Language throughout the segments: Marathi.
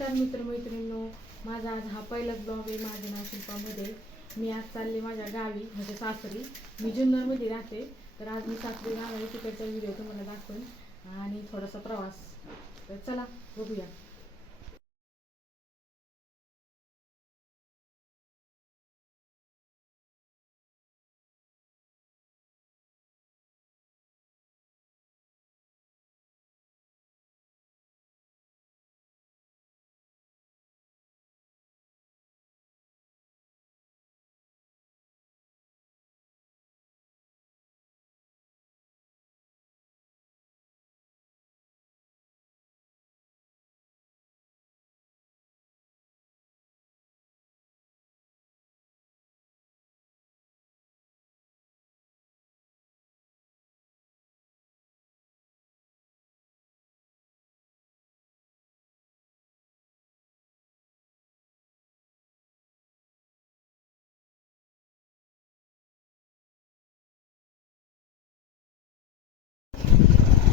तर मित्रमैत्रिणींनो माझा आज हा पहिलाच ब्लॉग आहे माझ्या नाव शिल्पामध्ये मी आज चालले माझ्या गावी म्हणजे सासरी. मी जुन्नरमध्ये राहते. तर आज मी सासरी गाव आहे तिकडचा व्हिडिओ तुम्हाला दाखवेन. आणि थोडासा प्रवास. तर चला बघूया.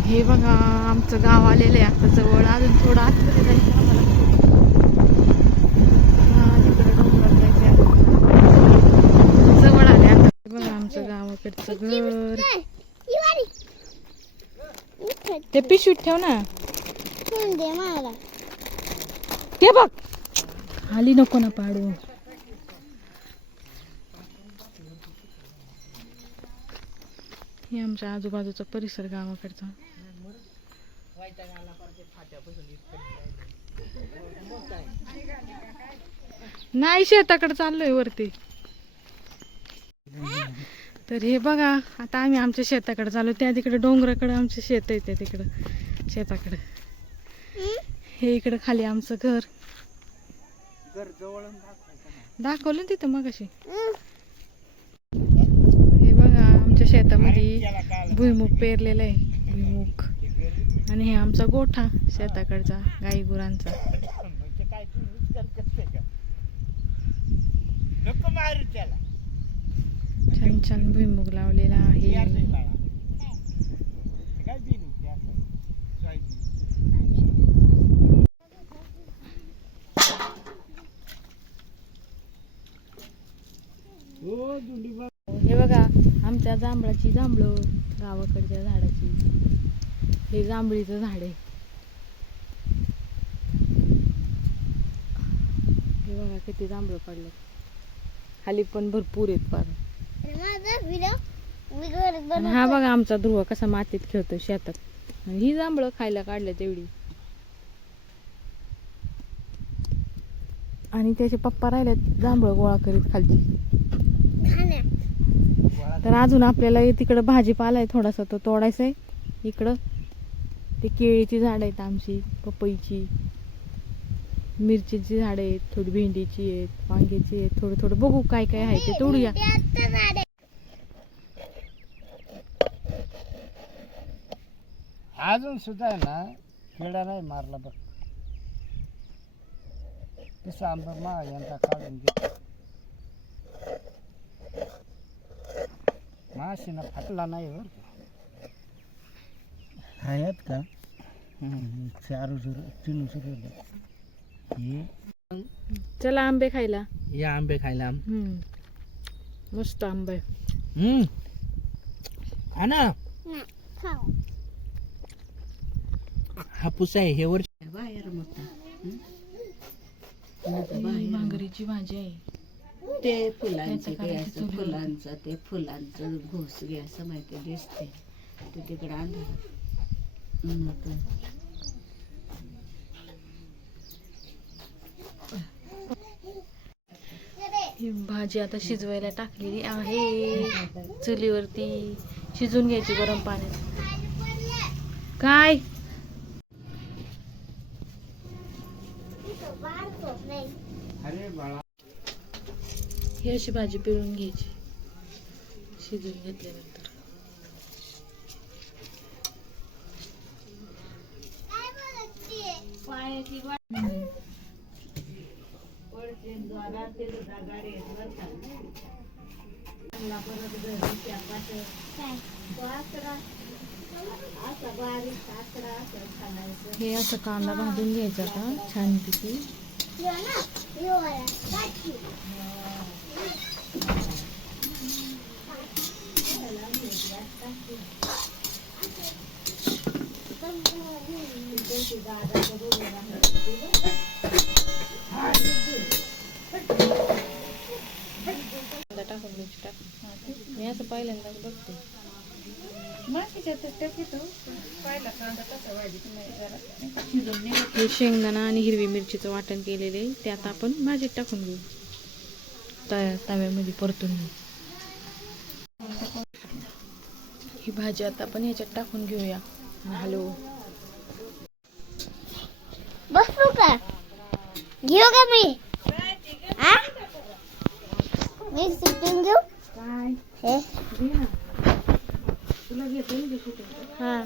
हे बघा आमचं गाव आलेलं आहे आता जवळ. अजून थोडं आतमध्ये जायचं आम्हाला. हा, तिकडे जायचं आहे. जवळ आले आता. बघा आमचं गावाकडचं घर. ते पिशवीत ठेव ना. ते बघ. खाली नको ना पाडू. हे आमच्या आजूबाजूचा परिसर गावाकडचा. नाही शेताकडे चाललोय वरती. तर हे बघा आता आम्ही आमच्या शेताकडे चाललो. त्या तिकडे डोंगराकडे आमचे शेत आहे त्या तिकडं शेताकडे. हे इकडं खाली आमचं घर. दाखवलं ना तिथं मग अशी हे बघा आमच्या शेतामध्ये भुईमुग पेरलेलं आहे. आणि हे आमचा गोठा शेताकडचा गाई गुरांचा. छान छान भुईमुग लावलेला आहे काय बिनू हो दुंडी बघ हे बघा आमच्या जांभळाची जांभळं गावाकडच्या झाडाची. हे जांभळीचं झाड आहे. हे बघा किती जांभळं पडले खाली पण भरपूर आहेत पार. हा बघा आमचा ध्रुव कसा मातीत खेळतो शेतात. ही जांभळं खायला काढल्या तेवढी. आणि त्याचे पप्पा राहिलेत जांभळं गोळा करीत खालची. तर अजून आपल्याला तिकडं भाजीपाला आहे थोडासा तो तोडायचा आहे. इकडं ते केळीची झाडं आहेत आमची पपईची. मिरचीची झाडं आहेत थोडी भेंडीची आहेत वांग्याची आहेत थोडं थोडं. बघू काय काय आहे ते तोडूया. अजून सुद्धा आहे ना किडा नाही मारला बघ. तसं आंबा मा यांचा काढून घेतो माशीनं फाटला नाही बर आहेत का? चारू सुरू तीन सुरू हे? चला आंबे खायला. या आंबे खायला. हम्म. मस्त आंबे. हम्म. हा ना. हापूस आहे हे वर बाहेर ही भांगरीची भाजी आहे. ते फुलांचे ते असं. फुलांचं ते फुलांचं घोस घे असं माहिती दिसते. ते तिकडं नव्हतं. ही भाजी आता शिजवायला टाकलेली आहे. चुलीवरती शिजून घ्यायची गरम पाण्यात. काय? अरे बाळा. ही अशी भाजी पिळून घ्यायची शिजून घेतल्यानंतर हम्म. हे असं कांदा भाजून घ्यायचा आता छानपैकी कांदा टाकून मिरची टाकून मी असं पहिल्यांदाच बघते हे शेंगदाणा आणि हिरवी मिरचीचं वाटण केलेले ते आता आपण भाजीत टाकून घेऊ. तव्या तव्यामध्ये परतून घेऊ ही भाजी आता आपण ह्याच्यात टाकून घेऊया. हॅलो. बसू का? घेऊ का मी? हा? मी सुटून घेऊ? काय? हे? तुला घेतो. हा.